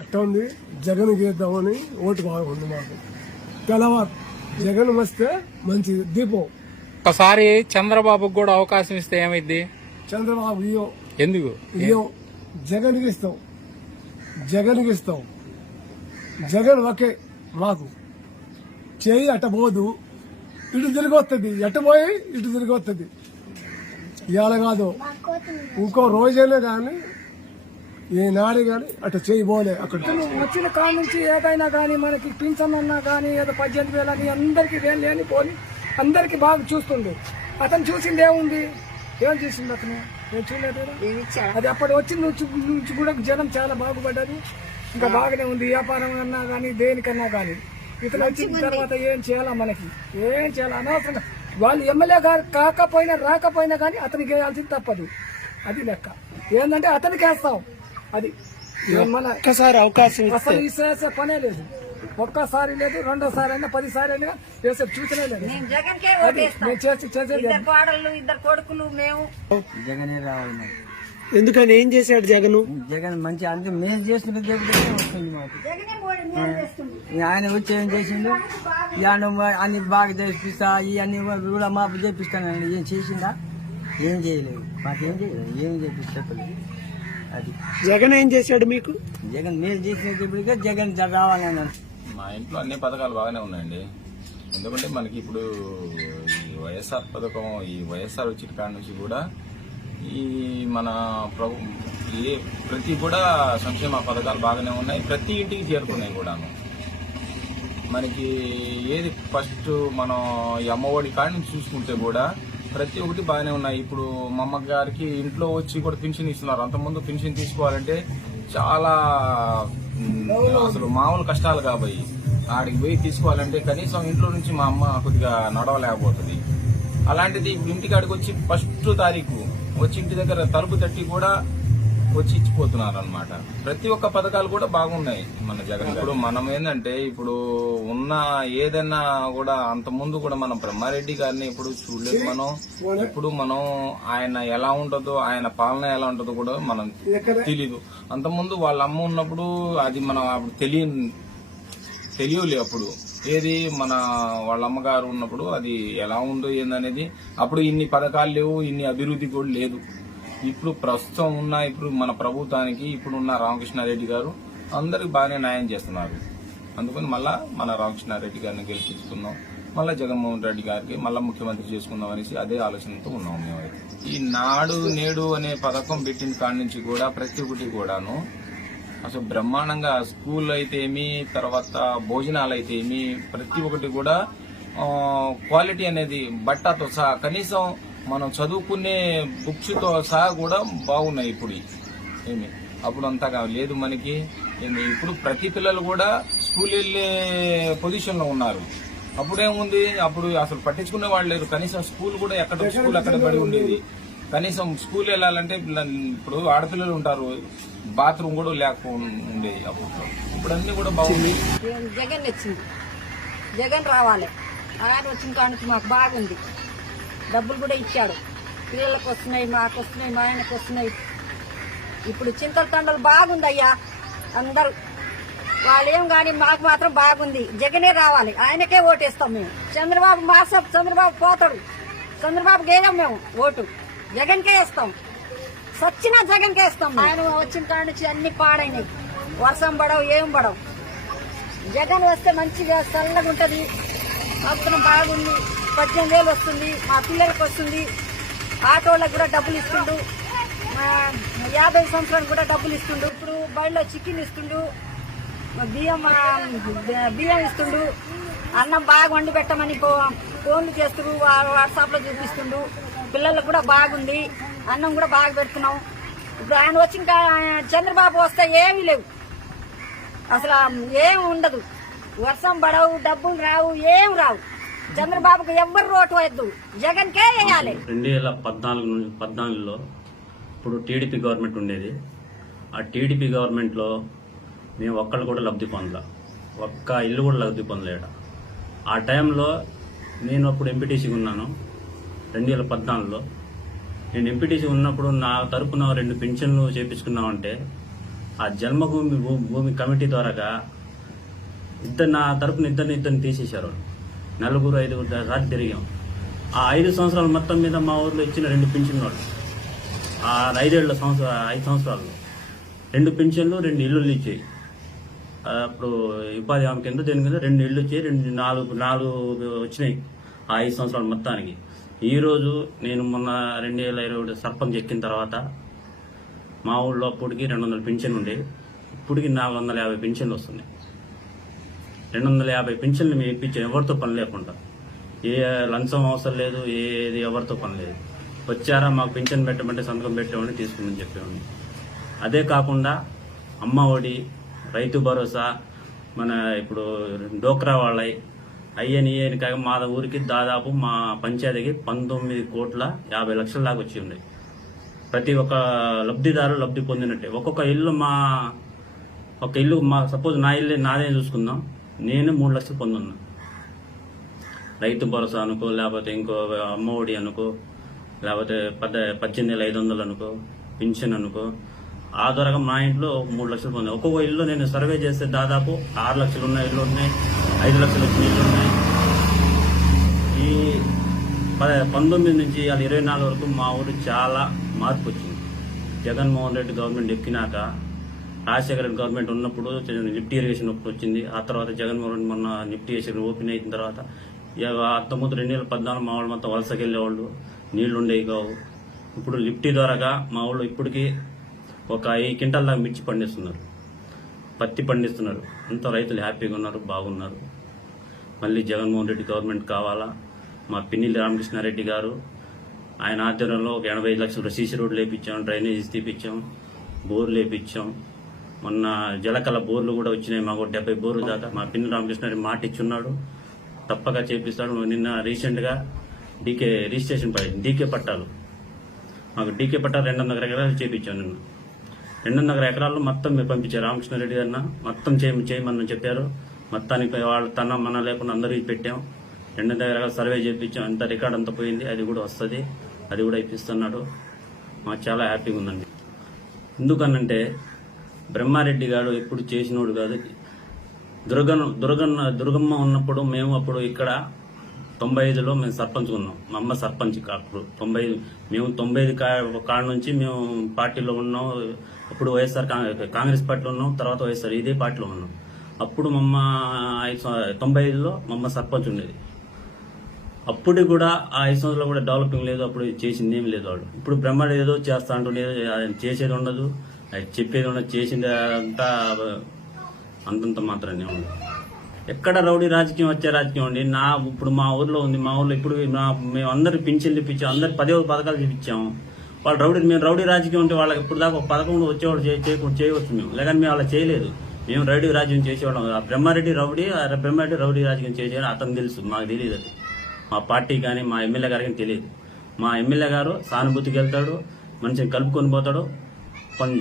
అట్ట ఉంది జగన్ గీద్దామని ఓటు బాగుంది మాకు. తెల్లవారు జగన్ వస్తే మంచిది. దీపం. ఒకసారి చంద్రబాబుకు కూడా అవకాశం ఇస్తే ఏమైద్ది? చంద్రబాబు ఇయ్యం. ఎందుకు? ఇయ్యం. జగన్కి ఇస్తాం. జగన్కి ఇస్తాం. జగన్ ఒకే మాకు. చేయి అట్ట పోదు ఇటు తిరిగి వస్తుంది. ఎట్ట పోయి ఇటు తిరిగి వస్తుంది. ఇవాళ కాదు. ఇంకో రోజైనా కానీ ఈనాడు కానీ అటు చేయి పోలే అక్కడ. వచ్చిన కాడ నుంచి ఏదైనా కానీ మనకి పింఛన్ ఉన్నా కానీ ఏదో పద్దెనిమిది వేలు అని అందరికి వేలు లేని పోని అందరికి బాగా చూస్తుండు. అతను చూసింది ఏముంది? ఏం చూసింది అతను? నేను చూడలేదు. అది అప్పటి వచ్చిన నుంచి నుంచి కూడా జనం చాలా బాగుపడ్డది. ఇంకా బాగానే ఉంది. వ్యాపారం అన్నా కానీ దేనికన్నా కానీ ఇతను వచ్చిన తర్వాత ఏం చేయాలా మనకి? ఏం చేయాలి? అనవసరంగా వాళ్ళు ఎమ్మెల్యే గారు కాకపోయినా రాకపోయినా కానీ అతనికి వేయాల్సింది తప్పదు. అది లెక్క. ఏంటంటే అతనికి వేస్తాం. అది మన ఒక్కసారి అవకాశం అసలు ఈ చేసే పనే లేదు. ఒక్కసారి లేదు రెండోసారి అయినా పదిసారి అయినా చేసే చూసనే లేదు నేను చేసి చేసేది కోడళ్ళు ఇద్దరు కొడుకులు మేము. జగనే రావాలి. ఎందుకని? ఏం చేశాడు జగను? జగన్ మంచి అంటే మేము చేస్తున్న దేవుడికే వస్తుంది మాకు? ఆయన వచ్చి ఏం చేసిండు? అన్ని బాగా చేపిస్తా ఈ అన్ని కూడా మాపు చేపిస్తానండి ఏం చేసిందా ఏం చేయలేదు. మాకేం చేయలేదు. ఏం చేపిస్తా చెప్పలేదు. అది. జగన్ ఏం చేశాడు మీకు? జగన్ మేము చేసిన దేవుడికే జగన్ రావాలి అన్నాడు మా ఇంట్లో అన్ని పథకాలు బాగానే ఉన్నాయండి. ఎందుకంటే మనకి ఇప్పుడు ఈ వైఎస్ఆర్ పథకం ఈ వైఎస్ఆర్ వచ్చిన కాడ నుంచి కూడా ఈ మన ప్రభు ఏ ప్రతి కూడా సంక్షేమ పథకాలు బాగానే ఉన్నాయి. ప్రతి ఇంటికి చేరుకున్నాయి కూడాను. మనకి ఏది ఫస్ట్ మనం ఈ అమ్మఒడి కాడి నుంచి చూసుకుంటే కూడా ప్రతి ఒక్కటి బాగానే ఉన్నాయి. ఇప్పుడు మా అమ్మ గారికి ఇంట్లో వచ్చి కూడా పెన్షన్ ఇస్తున్నారు. అంతకుముందు పెన్షన్ తీసుకోవాలంటే చాలా అసలు మామూలు కష్టాలు కాబోయి. ఆడికి పోయి తీసుకోవాలంటే కనీసం ఇంట్లో నుంచి మా అమ్మ కొద్దిగా నడవలేకపోతుంది. అలాంటిది ఇంటికాడికి వచ్చి ఫస్ట్ తారీఖు వచ్చి ఇంటి దగ్గర తలుపు తట్టి కూడా వచ్చి ఇచ్చిపోతున్నారు అనమాట ప్రతి ఒక్క పథకాలు కూడా బాగున్నాయి మన జగన్ ఇప్పుడు మనం ఏంటంటే ఇప్పుడు ఉన్న ఏదైనా కూడా అంత ముందు కూడా మనం బ్రహ్మారెడ్డి గారిని ఇప్పుడు చూడలేదు మనం. ఇప్పుడు మనం ఆయన ఎలా ఉంటుందో ఆయన పాలన ఎలా ఉంటుందో కూడా మనం తెలీదు. అంత ముందు వాళ్ళ అమ్మ ఉన్నప్పుడు అది మనం అప్పుడు తెలియని తెలియలే అప్పుడు. ఏది? మన వాళ్ళ అమ్మగారు ఉన్నప్పుడు అది ఎలా ఉందో ఏందనేది. అప్పుడు ఇన్ని పథకాలు లేవు ఇన్ని అభివృద్ధి కూడా లేదు. ఇప్పుడు ప్రస్తుతం ఉన్న ఇప్పుడు మన ప్రభుత్వానికి ఇప్పుడు ఉన్న రామకృష్ణారెడ్డి గారు అందరికి బాగానే న్యాయం చేస్తున్నారు. అందుకని మళ్ళా మన రామకృష్ణారెడ్డి గారిని గెలిపించుకుందాం మళ్ళీ జగన్మోహన్ రెడ్డి గారికి మళ్ళీ ముఖ్యమంత్రి చేసుకుందాం అనేసి అదే ఆలోచనతో ఉన్నాం మేమైతే. ఈ నాడు నేడు అనే పథకం పెట్టిన కాడి నుంచి కూడా ప్రతి ఒక్కటి కూడాను అసలు బ్రహ్మాండంగా స్కూల్ అయితే ఏమి తర్వాత భోజనాలు అయితే ఏమి ప్రతి ఒక్కటి కూడా క్వాలిటీ అనేది బట్టతో సహా కనీసం మనం చదువుకునే బుక్స్తో సహా కూడా బాగున్నాయి ఇప్పుడు ఏమి? అప్పుడు అంతగా లేదు మనకి. ఏమి? ఇప్పుడు ప్రతి పిల్లలు కూడా స్కూల్ వెళ్ళే పొజిషన్లో ఉన్నారు. అప్పుడేముంది? అప్పుడు అసలు పట్టించుకునే వాళ్ళు లేరు. కనీసం స్కూల్ కూడా ఎక్కడ స్కూల్ అక్కడ పడి ఉండేది. కనీసం స్కూల్ వెళ్ళాలంటే ఇప్పుడు ఆడపిల్లలు ఉంటారు. బాత్రూమ్ కూడా లేకపో ఉండేది అప్పుడు ఇప్పుడు అన్ని కూడా బాగుంది జగన్ వచ్చింది. జగన్ రావాలి. ఆయన వచ్చిన కాడ నుంచి మాకు బాగుంది. డబ్బులు కూడా ఇచ్చాడు పిల్లలకు వస్తున్నాయి మాకు వస్తున్నాయి మా ఆయనకు వస్తున్నాయి. ఇప్పుడు చింతల తండలు బాగుందయ్యా. అందరు అందరూ వాళ్ళేం కానీ మాకు మాత్రం బాగుంది. జగనే రావాలి. ఆయనకే ఓటేస్తాం మేము. చంద్రబాబు మాసం చంద్రబాబు పోతాడు. చంద్రబాబు వేయం మేము ఓటు. జగన్కే వేస్తాం. సచ్చిన జగన్కే వేస్తాం ఆయన వచ్చిన కాడ నుంచి అన్ని పాడైనాయి. వర్షం పడవు ఏం పడవు. జగన్ వస్తే మంచిగా చల్లగా ఉంటుంది. అవసరం బాగుంది. పద్దెనిమిది వేలు వస్తుంది మా పిల్లలకు వస్తుంది. ఆటోలకు కూడా డబ్బులు ఇస్తుండు. యాభై సంవత్సరాలకు కూడా డబ్బులు ఇస్తుండు. ఇప్పుడు బయటలో చికెన్ ఇస్తుండు. బియ్యం బియ్యం ఇస్తుండు. అన్నం బాగా వండి పెట్టమని ఫోన్లు చేస్తుండు వాట్సాప్లో చూపిస్తుండు. పిల్లలకు కూడా బాగుంది. అన్నం కూడా బాగా పెడుతున్నాం. ఇప్పుడు ఆయన వచ్చి ఇంకా చంద్రబాబు వస్తే ఏమీ లేవు. అసలు ఏం ఉండదు. వర్షం పడవు డబ్బులు రావు ఏం రావు. చంద్రబాబుకి ఎవ్వరు రోటు వద్దు జగన్కే వేయాలి. రెండు వేల పద్నాలుగు నుంచి పద్నాలుగులో ఇప్పుడు టీడీపీ గవర్నమెంట్ ఉండేది. ఆ టీడీపీ గవర్నమెంట్లో మేము ఒక్కళ్ళు కూడా లబ్ధి పొందలా. ఒక్క ఇల్లు కూడా లబ్ధి పొందలేడ. ఆ టైంలో నేను అప్పుడు ఎంపీటీసీగా ఉన్నాను. రెండు వేల పద్నాలుగులో. నేను ఎంపీటీసీ ఉన్నప్పుడు నా తరపున రెండు పెన్షన్లు చేపించుకున్నామంటే ఆ జన్మభూమి భూమి కమిటీ ద్వారాగా ఇద్దరు నా తరపున ఇద్దరిని ఇద్దరిని తీసేశారు వాళ్ళు. నలుగురు ఐదుగురు దాకా తిరిగాం. ఆ ఐదు సంవత్సరాల మొత్తం మీద మా ఊర్లో ఇచ్చిన రెండు పెన్షన్ వాళ్ళు. ఆ ఐదేళ్ళ సంవత్సర ఐదు సంవత్సరాలు. రెండు పింఛన్లు రెండు ఇల్లులు ఇచ్చాయి. అప్పుడు ఉపాధి హామీ కింద దేని కింద? రెండు ఇళ్ళు వచ్చాయి రెండు నాలుగు నాలుగు వచ్చినాయి ఆ ఐదు సంవత్సరాల మొత్తానికి. ఈరోజు నేను మొన్న రెండు వేల ఇరవై ఒకటి సర్పంచ్ ఎక్కిన తర్వాత మా ఊళ్ళో అప్పటికి రెండు వందల పింఛన్ ఉండే. ఇప్పటికి నాలుగు వందల యాభై పింఛన్లు వస్తున్నాయి. రెండు వందల యాభై పింఛన్లు మేము ఇప్పించాం. ఎవరితో పని లేకుండా. ఏ లంచం అవసరం లేదు ఏది ఎవరితో పని లేదు. వచ్చారా మాకు పింఛన్ పెట్టమంటే సంతకం పెట్టామని తీసుకుందని చెప్పేవాడిని. అదే కాకుండా అమ్మ ఒడి రైతు భరోసా మన ఇప్పుడు డోక్రా వాళ్ళై అయ్యని ఇయ్యని కాక మా ఊరికి దాదాపు మా పంచాయతీకి పంతొమ్మిది కోట్ల యాభై లక్షల దాకా వచ్చి ఉన్నాయి. ప్రతి ఒక్క లబ్ధిదారు లబ్ధి పొందినట్టే. ఒక్కొక్క ఇల్లు మా ఒక ఇల్లు మా సపోజ్ నా ఇల్లు నాదే చూసుకుందాం. నేను మూడు లక్షలు పొందున్నా. రైతు భరోసా అనుకో లేకపోతే ఇంకో అమ్మ ఒడి అనుకో లేకపోతే పద్ద పద్దెనిమిది వేల ఐదు వందలు అనుకో పింఛన్ అనుకో ఆ ద్వారా మా ఇంట్లో మూడు లక్షలు పొందాను. ఒక్కొక్క ఇల్లు నేను సర్వే చేస్తే దాదాపు ఆరు లక్షలు ఉన్న ఇల్లు ఉన్నాయి ఐదు లక్షలు వచ్చిన ఇల్లు ఉన్నాయి. ఈ ప- పంతొమ్మిది నుంచి అది ఇరవై నాలుగు వరకు మా ఊరు చాలా మార్పు వచ్చింది. జగన్మోహన్ రెడ్డి గవర్నమెంట్ ఎక్కినాక రాజశేఖర గవర్నమెంట్ ఉన్నప్పుడు నిఫ్టీ ఇరిగేషన్ ఒకటి వచ్చింది. ఆ తర్వాత జగన్మోహన్ రెడ్డి మొన్న నిఫ్టీ ఇరిగేషన్ ఓపెన్ అయిన తర్వాత ఇక అంతకుముందు రెండు వేల పద్నాలుగు మా వాళ్ళు మొత్తం వలసకి వెళ్ళేవాళ్ళు. నీళ్ళు ఉండేవి కావు. ఇప్పుడు లిఫ్టీ ద్వారాగా మా వాళ్ళు ఇప్పటికీ ఒక ఐదు క్వింటాల దాకా మిర్చి పండిస్తున్నారు. పత్తి పండిస్తున్నారు. అంతా రైతులు హ్యాపీగా ఉన్నారు బాగున్నారు. మళ్ళీ జగన్మోహన్ రెడ్డి గవర్నమెంట్ కావాలా? మా పిన్నిలి రామకృష్ణారెడ్డి గారు ఆయన ఆధ్వర్యంలో ఒక ఎనభై ఐదు లక్షలు సీసీ రోడ్లు లేపించాం డ్రైనేజీస్ తీపిచ్చాం బోర్లు లేపించాం మొన్న జలకల బోర్లు కూడా వచ్చినాయి మాకు డెబ్బై బోర్లు దాకా. మా పిన్ని రామకృష్ణ మాట ఇచ్చున్నాడు. తప్పక చేపిస్తాడు. నిన్న రీసెంట్గా డీకే రిజిస్ట్రేషన్ పడింది డీకే పట్టాలు. మాకు డీకే పట్టాలు రెండు వందల ఎకరాలు చేపించాం నిన్న. రెండు వందల ఎకరాలు మొత్తం మీరు పంపించారు. రామకృష్ణారెడ్డి గారిన మొత్తం చేయ చేయమని చెప్పారు. మొత్తానికి వాళ్ళు తన మన లేకుండా అందరికీ పెట్టాం. రెండు వందల ఎకరాలు సర్వే చేయించాం అంత రికార్డ్ అంతా పోయింది. అది కూడా వస్తుంది. అది కూడా ఇప్పిస్తున్నాడు. మాకు చాలా హ్యాపీగా ఉందండి. ఎందుకనంటే బ్రహ్మారెడ్డి గారు ఎప్పుడు చేసినోడు కాదు. దుర్గన్ దుర్గన్న దుర్గమ్మ ఉన్నప్పుడు మేము అప్పుడు ఇక్కడ తొంభై ఐదులో మేము సర్పంచ్ ఉన్నాం. మా అమ్మ సర్పంచ్ అప్పుడు తొంభై మేము తొంభై ఐదు కా- కాడ నుంచి మేము పార్టీలో ఉన్నాం. అప్పుడు వైఎస్ఆర్ కాంగ్రెస్ కాంగ్రెస్ పార్టీలో ఉన్నాం. తర్వాత వైఎస్ఆర్ ఇదే పార్టీలో ఉన్నాం. అప్పుడు మా ఐదు తొంభై ఐదులో మా అమ్మ సర్పంచ్ ఉండేది. అప్పుడు కూడా ఆ ఐదు సంవత్సరాలు కూడా డెవలపింగ్ లేదు. అప్పుడు చేసింది ఏం లేదు వాడు. ఇప్పుడు బ్రహ్మడు ఏదో చేస్తా అంటుండే చేసేది ఉండదు. అది చెప్పేది ఉండదు చేసింది అంతా అంతంత మాత్రమే ఉంది. ఎక్కడ రౌడీ రాజకీయం వచ్చే రాజకీయం అండి? నా ఇప్పుడు మా ఊర్లో ఉంది మా ఊర్లో ఇప్పుడు నా మేము అందరు పింఛన్లు ఇప్పించాం అందరు పదే పథకాలు చూపించాము వాళ్ళు రౌడీ మేము రౌడీ రాజకీయం ఉంటే వాళ్ళకి ఇప్పుడు దాకా ఒక పథకం కూడా వచ్చేవాళ్ళు చేయకుండా చేయవచ్చు మేము. లేకపోతే మేము అలా చేయలేదు. మేము రౌడీ రాజకీయం చేసేవాళ్ళం. ఆ బ్రహ్మారెడ్డి రౌడీ బ్రహ్మారెడ్డి రౌడీ రాజకీయం చేసేవాడు అతను తెలుసు మాకు తెలియదు అది. మా పార్టీ కానీ మా ఎమ్మెల్యే గారికి తెలియదు. మా ఎమ్మెల్యే గారు సానుభూతికి వెళ్తాడు మనిషిని కలుపుకొని పోతాడు పని